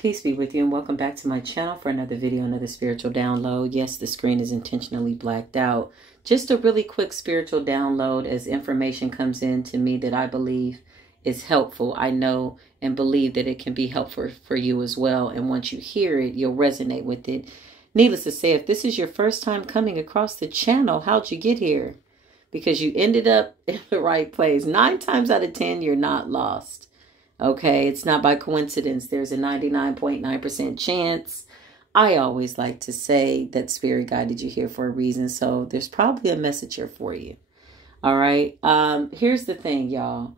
Peace be with you and welcome back to my channel for another video, another spiritual download. Yes, the screen is intentionally blacked out. Just a really quick spiritual download as information comes in to me that I believe is helpful. I know and believe that it can be helpful for you as well. And once you hear it, you'll resonate with it. Needless to say, if this is your first time coming across the channel, how'd you get here? Because you ended up in the right place. 9 times out of 10, you're not lost. Okay, it's not by coincidence. There's a 99.9% chance. I always like to say that Spirit guided you here for a reason. So there's probably a message here for you. All right. Here's the thing, y'all.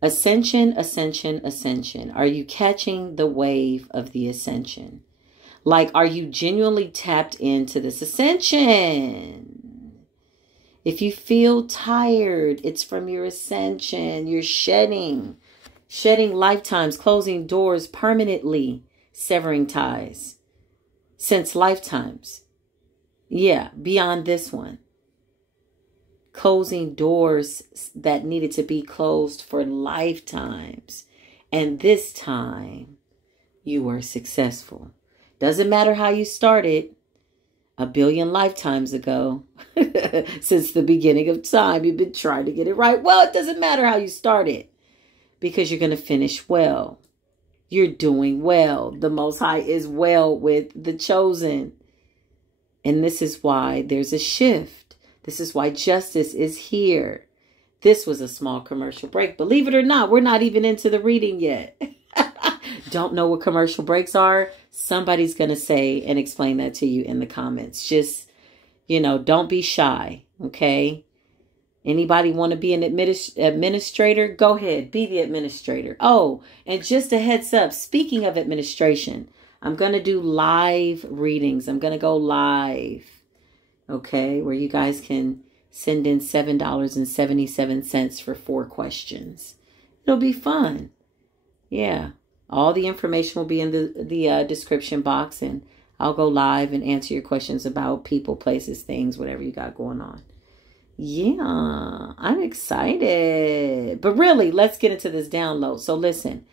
Ascension, ascension, ascension. Are you catching the wave of the ascension? Like, are you genuinely tapped into this ascension? If you feel tired, it's from your ascension. You're shedding lifetimes, closing doors permanently, severing ties since lifetimes. Yeah, beyond this one. Closing doors that needed to be closed for lifetimes. And this time, you were successful. Doesn't matter how you started. 1 billion lifetimes ago. Since the beginning of time, you've been trying to get it right. Well, it doesn't matter how you started. Because you're going to finish well. You're doing well. The Most High is well with the chosen. And this is why there's a shift. This is why justice is here. This was a small commercial break. Believe it or not, we're not even into the reading yet. Don't know what commercial breaks are? Somebody's going to say and explain that to you in the comments. Just, don't be shy. Okay? Anybody want to be an administrator? Go ahead. Be the administrator. Oh, and just a heads up. Speaking of administration, I'm going to do live readings. I'm going to go live. Okay. Where you guys can send in $7.77 for 4 questions. It'll be fun. Yeah. All the information will be in the description box. And I'll go live and answer your questions about people, places, things, whatever you got going on. Yeah, I'm excited. But really, let's get into this download. So listen,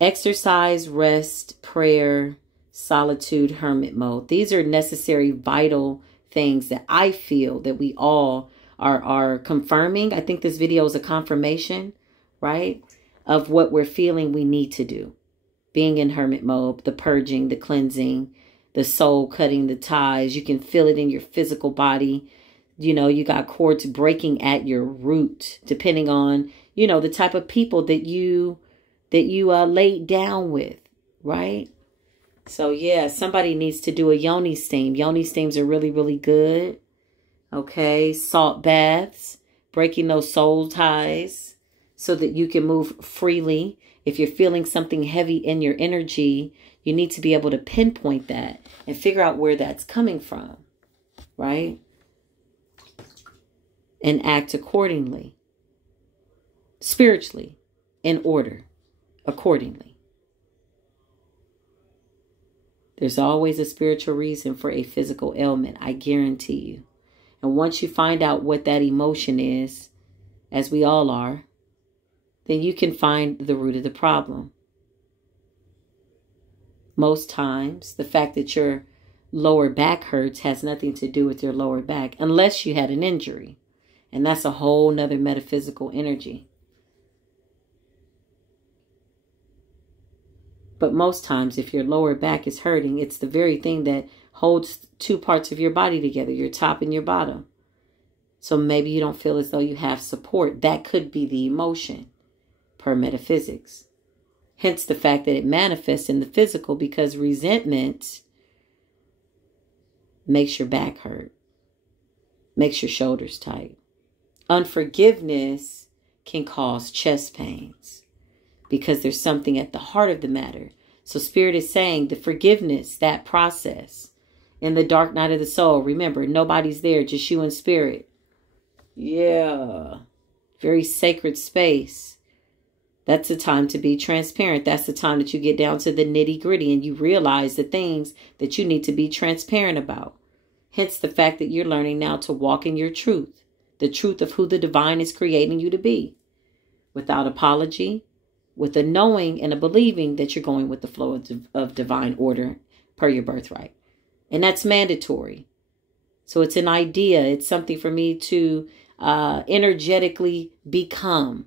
exercise, rest, prayer, solitude, hermit mode. These are necessary, vital things that I feel that we all are confirming. I think this video is a confirmation, right, of what we're feeling we need to do. Being in hermit mode, the purging, the cleansing, the soul cutting the ties. You can feel it in your physical body. You got cords breaking at your root, depending on, the type of people that you laid down with, right? So, yeah, somebody needs to do a yoni steam. Yoni steams are really, really good. Okay, salt baths, breaking those soul ties so that you can move freely. If you're feeling something heavy in your energy, you need to be able to pinpoint that and figure out where that's coming from, right? And act accordingly, spiritually, in order, accordingly. There's always a spiritual reason for a physical ailment, I guarantee you. And once you find out what that emotion is, as we all are, then you can find the root of the problem. Most times, the fact that your lower back hurts has nothing to do with your lower back, unless you had an injury. And that's a whole nother metaphysical energy. But most times, if your lower back is hurting, it's the very thing that holds 2 parts of your body together, your top and your bottom. So maybe you don't feel as though you have support. That could be the emotion, per metaphysics. Hence the fact that it manifests in the physical, because resentment makes your back hurt, makes your shoulders tight. Unforgiveness can cause chest pains because there's something at the heart of the matter. So Spirit is saying the forgiveness, that process in the dark night of the soul. Remember, nobody's there, just you and Spirit. Yeah. Very sacred space. That's the time to be transparent. That's the time that you get down to the nitty gritty and you realize the things that you need to be transparent about. Hence the fact that you're learning now to walk in your truth. The truth of who the divine is creating you to be. Without apology, with a knowing and a believing that you're going with the flow of divine order per your birthright. And that's mandatory. So it's an idea. It's something for me to energetically become.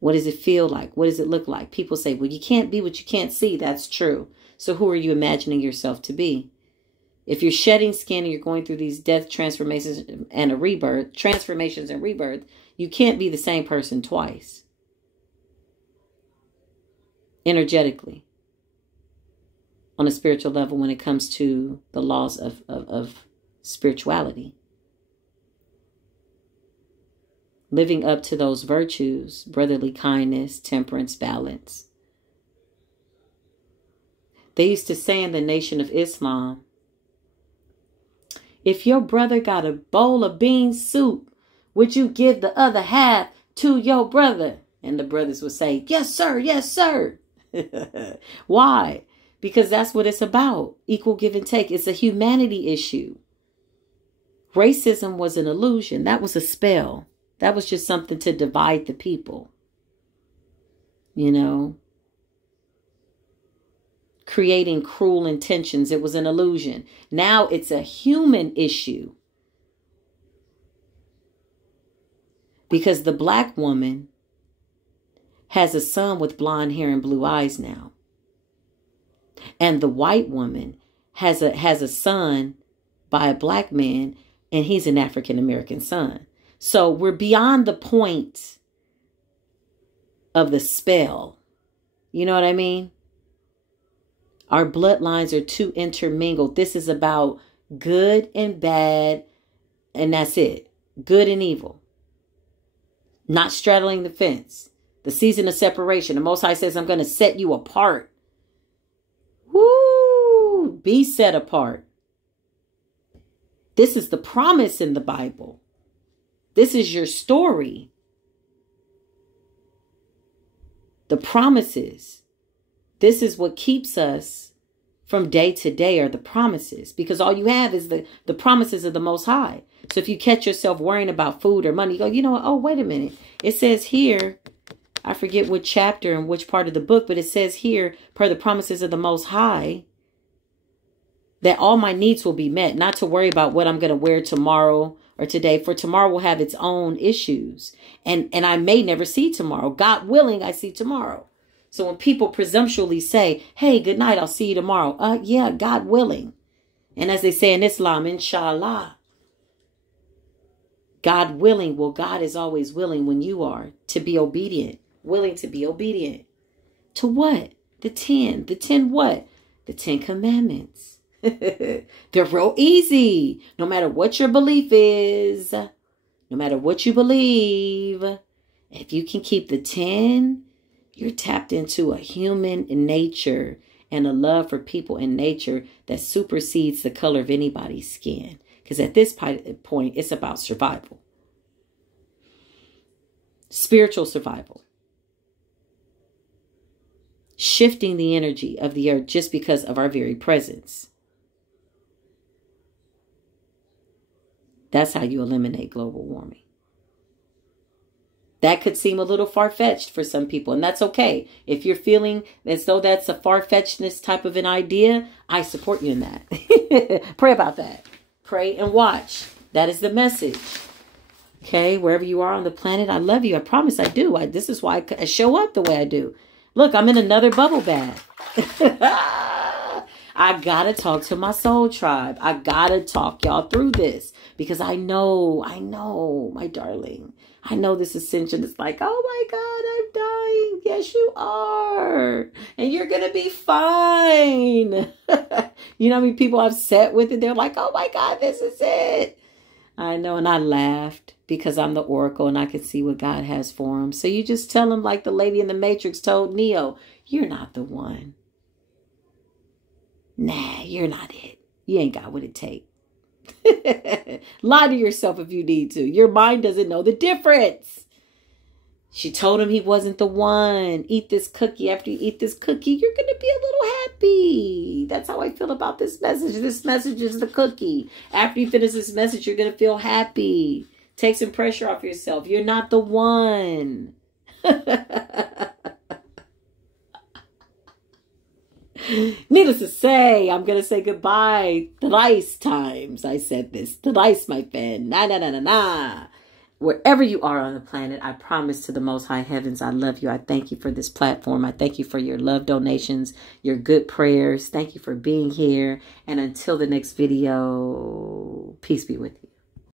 What does it feel like? What does it look like? People say, well, you can't be what you can't see. That's true. So who are you imagining yourself to be? If you're shedding skin and you're going through these death transformations and a rebirth, transformations and rebirth, you can't be the same person twice. Energetically. On a spiritual level when it comes to the laws of spirituality. Living up to those virtues, brotherly kindness, temperance, balance. They used to say in the Nation of Islam, if your brother got a bowl of bean soup, would you give the other half to your brother? And the brothers would say, yes, sir. Yes, sir. Why? Because that's what it's about. Equal give and take. It's a humanity issue. Racism was an illusion. That was a spell. That was just something to divide the people. You know, creating cruel intentions. It was an illusion. Now it's a human issue. Because the black woman has a son with blonde hair and blue eyes now. And the white woman has a son by a black man, and he's an African American son. So we're beyond the point of the spell. You know what I mean? Our bloodlines are too intermingled. This is about good and bad, and that's it. Good and evil. Not straddling the fence. The season of separation. The Most High says, I'm going to set you apart. Woo! Be set apart. This is the promise in the Bible. This is your story. The promises. This is what keeps us from day to day are the promises. Because all you have is the promises of the Most High. So if you catch yourself worrying about food or money, you go, you know what? Oh, wait a minute. It says here, I forget what chapter and which part of the book, but it says here, per the promises of the Most High, that all my needs will be met. Not to worry about what I'm going to wear tomorrow or today, for tomorrow will have its own issues. And I may never see tomorrow. God willing, I see tomorrow. So when people presumptuously say, hey, good night, I'll see you tomorrow. Yeah, God willing. And as they say in Islam, inshallah. God willing. Well, God is always willing when you are to be obedient. Willing to be obedient. To what? The 10. The 10 what? The 10 commandments. They're real easy. No matter what your belief is. No matter what you believe. If you can keep the 10, you're tapped into a human nature and a love for people and nature that supersedes the color of anybody's skin. Because at this point, it's about survival. Spiritual survival. Shifting the energy of the earth just because of our very presence. That's how you eliminate global warming. That could seem a little far-fetched for some people, and that's okay. If you're feeling as though that's a far-fetchedness type of an idea, I support you in that. Pray about that. Pray and watch. That is the message. Okay, wherever you are on the planet, I love you. I promise I do. This is why I show up the way I do. Look, I'm in another bubble bath. I gotta talk to my soul tribe. I gotta talk y'all through this because I know, my darling. I know this ascension is like, oh my God, I'm dying. Yes, you are. And you're going to be fine. You know how many people I've sat with it? They're like, oh my God, this is it. I know. And I laughed because I'm the oracle and I can see what God has for them. So you just tell them like the lady in the Matrix told Neo, you're not the one. Nah, you're not it. You ain't got what it takes. Lie to yourself if you need to. Your mind doesn't know the difference. She told him he wasn't the one. Eat this cookie. After you eat this cookie, you're going to be a little happy. That's how I feel about this message. This message is the cookie. After you finish this message, you're going to feel happy. Take some pressure off yourself. You're not the one. Needless to say, I'm going to say goodbye thrice times. I said this thrice, my friend. Na, na, na, na, na. Wherever you are on the planet, I promise to the Most High Heavens, I love you. I thank you for this platform. I thank you for your love donations, your good prayers. Thank you for being here. And until the next video, peace be with you.